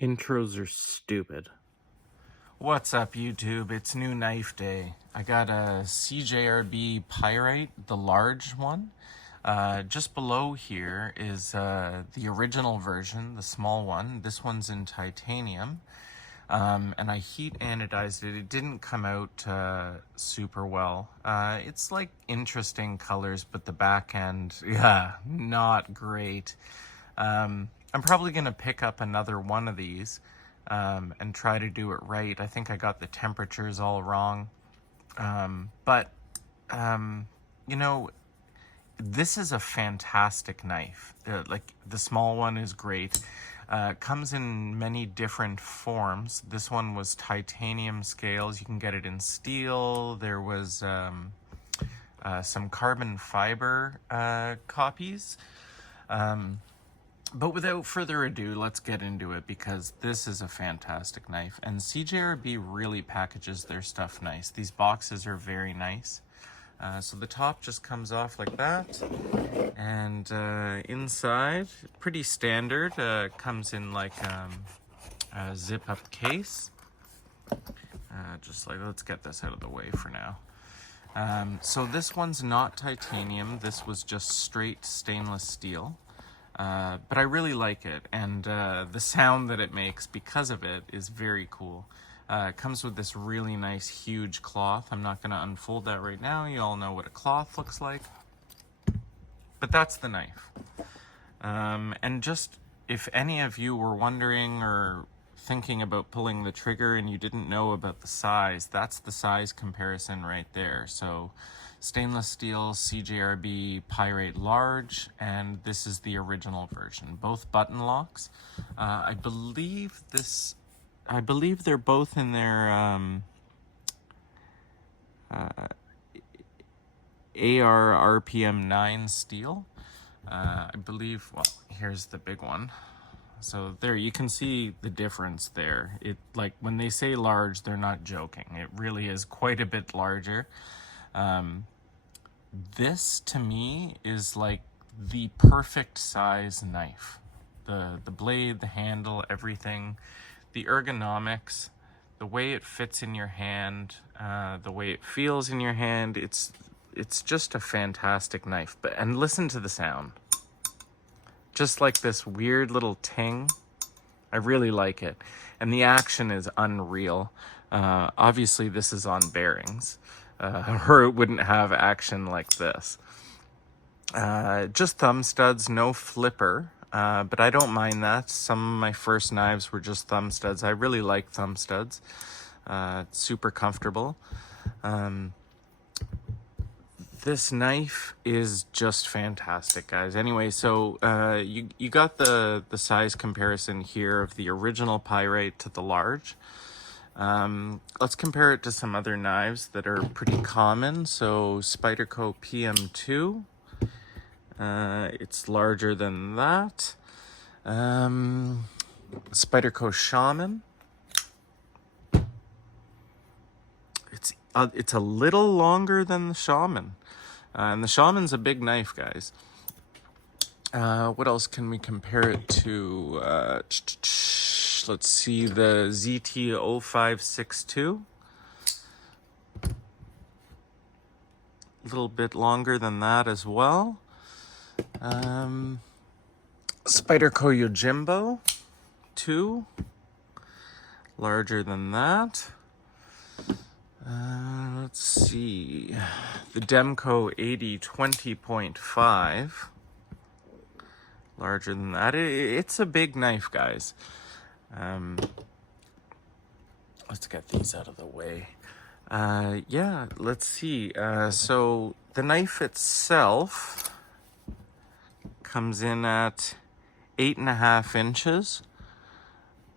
Intros are stupid. What's up, YouTube? It's new knife day. I got a CJRB Pyrite, the large one. Just below here is the original version, the small one. This one's in titanium. And I heat anodized it. It didn't come out super well. It's like interesting colors, but the back end, yeah, not great. I'm probably going to pick up another one of these and try to do it right. I think I got the temperatures all wrong. You know, this is a fantastic knife. Like, the small one is great. Comes in many different forms. This one was titanium scales. You can get it in steel. There was some carbon fiber copies. But without further ado, let's get into it because this is a fantastic knife. And CJRB really packages their stuff nice. These boxes are very nice. So the top just comes off like that. And inside, pretty standard, comes in like a zip up case. Just like, let's get this out of the way for now. So this one's not titanium. This was just straight stainless steel. But I really like it, and the sound that it makes because of it is very cool. It comes with this really nice huge cloth. I'm not going to unfold that right now. You all know what a cloth looks like. But that's the knife. And just if any of you were wondering or thinking about pulling the trigger and you didn't know about the size, that's the size comparison right there. So stainless steel CJRB Pyrite large, and this is the original version. Both button locks. I believe they're both in their AR RPM 9 steel. I believe, well, here's the big one. So there, you can see the difference there. It, like, when they say large, they're not joking. It really is quite a bit larger. This, to me, is like the perfect size knife. The blade, the handle, everything. The ergonomics, the way it fits in your hand, the way it feels in your hand. It's just a fantastic knife. And listen to the sound. Just like this weird little ting. I really like it. And the action is unreal. Obviously, this is on bearings. Or it wouldn't have action like this. Just thumb studs, no flipper. But I don't mind that. Some of my first knives were just thumb studs. I really like thumb studs. It's super comfortable. This knife is just fantastic, guys. Anyway, so you got the size comparison here of the original Pyrite to the large. Let's compare it to some other knives that are pretty common. So Spyderco PM2, it's larger than that. Spyderco Shaman, it's a little longer than the Shaman. And the Shaman's a big knife, guys. What else can we compare it to? Let's see, the ZT0562. A little bit longer than that as well. Spyderco Yojimbo 2. Larger than that. Let's see, the Demco 8020.5, larger than that. It's a big knife, guys. Let's get these out of the way. Yeah, let's see. So the knife itself comes in at 8.5 inches.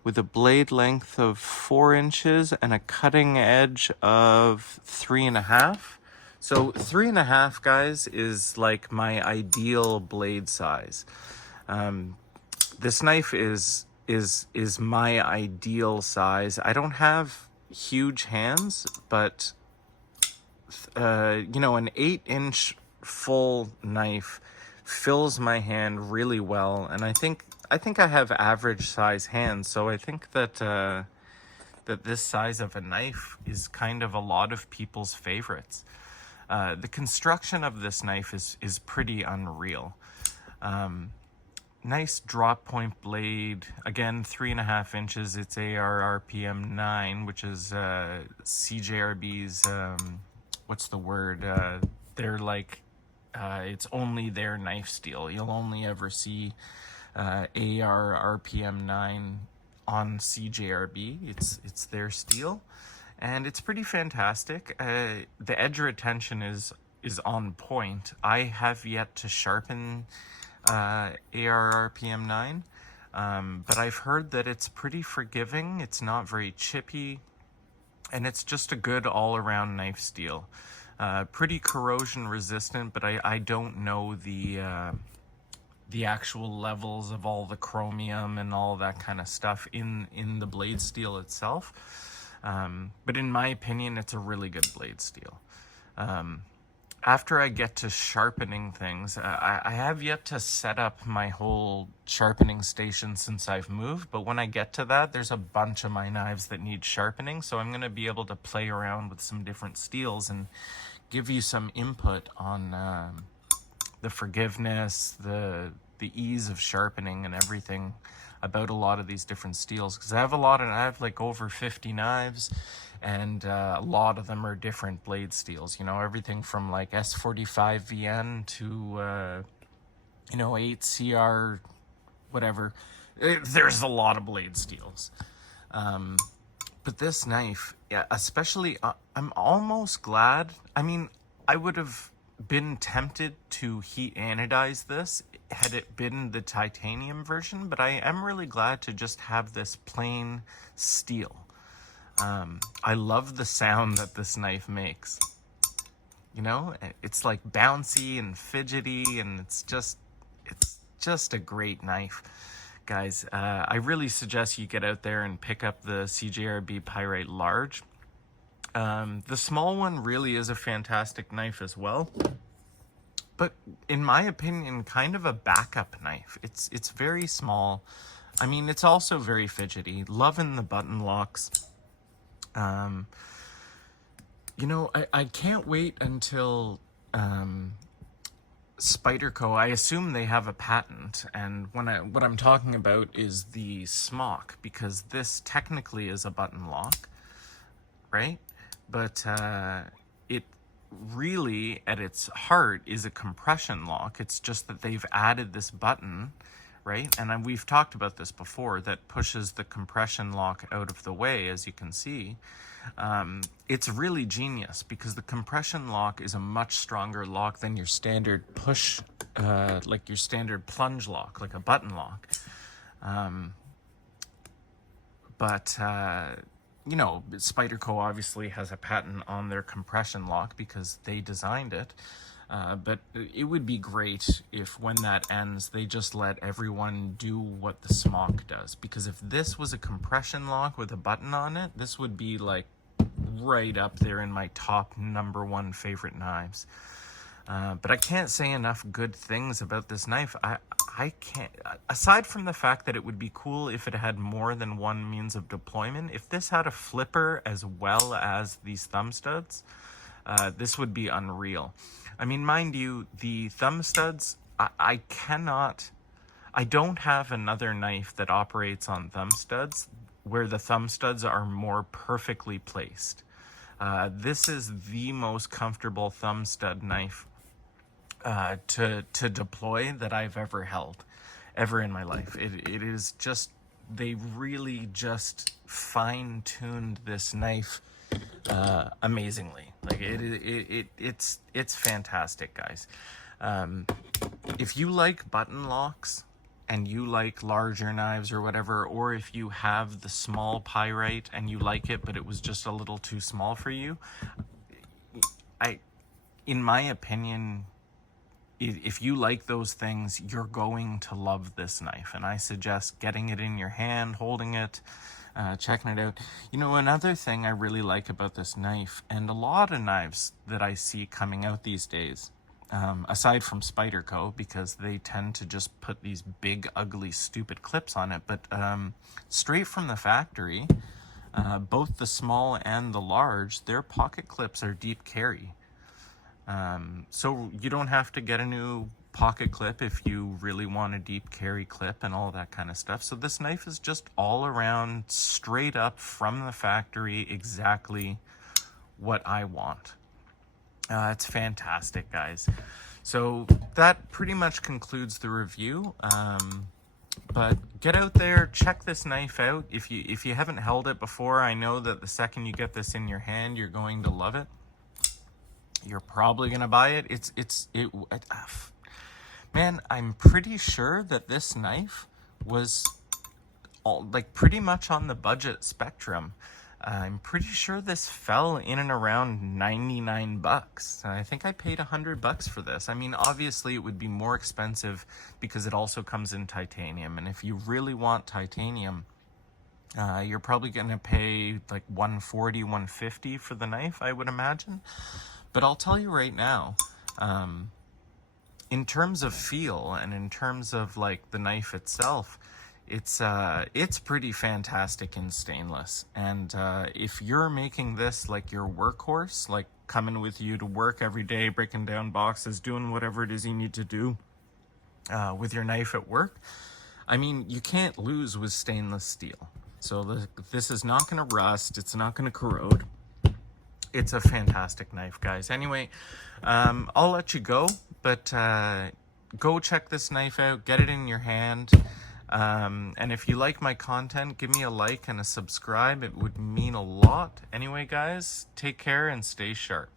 With a blade length of 4 inches and a cutting edge of 3.5. So 3.5, guys, is like my ideal blade size. This knife is my ideal size. I don't have huge hands, but you know, an 8-inch full knife fills my hand really well, and I think I think I have average size hands, so I think that that this size of a knife is kind of a lot of people's favorites. The construction of this knife is pretty unreal. Nice drop point blade, again 3.5 inches. It's AR RPM 9, which is CJRB's what's the word, they're like it's only their knife steel. You'll only ever see AR RPM 9 on CJRB. It's their steel, and it's pretty fantastic. The edge retention is on point. I have yet to sharpen AR RPM 9, but I've heard that it's pretty forgiving. It's not very chippy, and it's just a good all-around knife steel. Pretty corrosion resistant, but I don't know the actual levels of all the chromium and all that kind of stuff in the blade steel itself. But in my opinion, it's a really good blade steel. After I get to sharpening things, I have yet to set up my whole sharpening station since I've moved, but when I get to that, there's a bunch of my knives that need sharpening, so I'm going to be able to play around with some different steels and give you some input on the forgiveness, the ease of sharpening and everything about a lot of these different steels, because I have like over 50 knives, and a lot of them are different blade steels, you know, everything from like S45 VN to you know, 8CR whatever. There's a lot of blade steels, but this knife, yeah, especially, I'm almost glad. I mean, I would have been tempted to heat anodize this had it been the titanium version, but I am really glad to just have this plain steel. I love the sound that this knife makes. You know, it's like bouncy and fidgety, and it's just a great knife. Guys, I really suggest you get out there and pick up the CJRB Pyrite Large. The small one really is a fantastic knife as well, but in my opinion, kind of a backup knife. It's very small. I mean, it's also very fidgety. Loving the button locks. You know, I can't wait until Spyderco, I assume they have a patent, and what I'm talking about is the smock, because this technically is a button lock, right? But it really, at its heart, is a compression lock. It's just that they've added this button, right? And we've talked about this before, that pushes the compression lock out of the way, as you can see. It's really genius, because the compression lock is a much stronger lock than your standard push, like your standard plunge lock, like a button lock. You know, Spyderco obviously has a patent on their compression lock because they designed it. But it would be great if, when that ends, they just let everyone do what the smock does. Because if this was a compression lock with a button on it, this would be like right up there in my top #1 favorite knives. But I can't say enough good things about this knife. I can't, aside from the fact that it would be cool if it had more than one means of deployment. If this had a flipper as well as these thumb studs, this would be unreal. I mean, mind you, the thumb studs, I don't have another knife that operates on thumb studs where the thumb studs are more perfectly placed. This is the most comfortable thumb stud knife to deploy that I've ever held, ever in my life. It is just, they really just fine-tuned this knife amazingly. Like it's fantastic, guys. If you like button locks and you like larger knives or whatever, or if you have the small Pyrite and you like it but it was just a little too small for you, in my opinion, if you like those things, you're going to love this knife, and I suggest getting it in your hand, holding it, checking it out. You know, another thing I really like about this knife, and a lot of knives that I see coming out these days, aside from Spyderco, because they tend to just put these big, ugly, stupid clips on it. But straight from the factory, both the small and the large, their pocket clips are deep carry. So you don't have to get a new pocket clip if you really want a deep carry clip and all that kind of stuff. So this knife is just all around, straight up from the factory, exactly what I want. It's fantastic, guys. So that pretty much concludes the review. But get out there, check this knife out. If you haven't held it before, I know that the second you get this in your hand, you're going to love it. You're probably gonna buy it. Man, I'm pretty sure that this knife was pretty much on the budget spectrum. I'm pretty sure this fell in and around 99 bucks. I think I paid $100 for this. I mean, obviously it would be more expensive because it also comes in titanium. And if you really want titanium, you're probably gonna pay like $140, $150 for the knife, I would imagine. But I'll tell you right now, in terms of feel and in terms of like the knife itself, it's pretty fantastic in stainless. And if you're making this like your workhorse, like coming with you to work every day, breaking down boxes, doing whatever it is you need to do with your knife at work, I mean, you can't lose with stainless steel. So this is not going to rust. It's not going to corrode. It's a fantastic knife, guys. Anyway, I'll let you go, but go check this knife out. Get it in your hand. And if you like my content, give me a like and a subscribe. It would mean a lot. Anyway, guys, take care and stay sharp.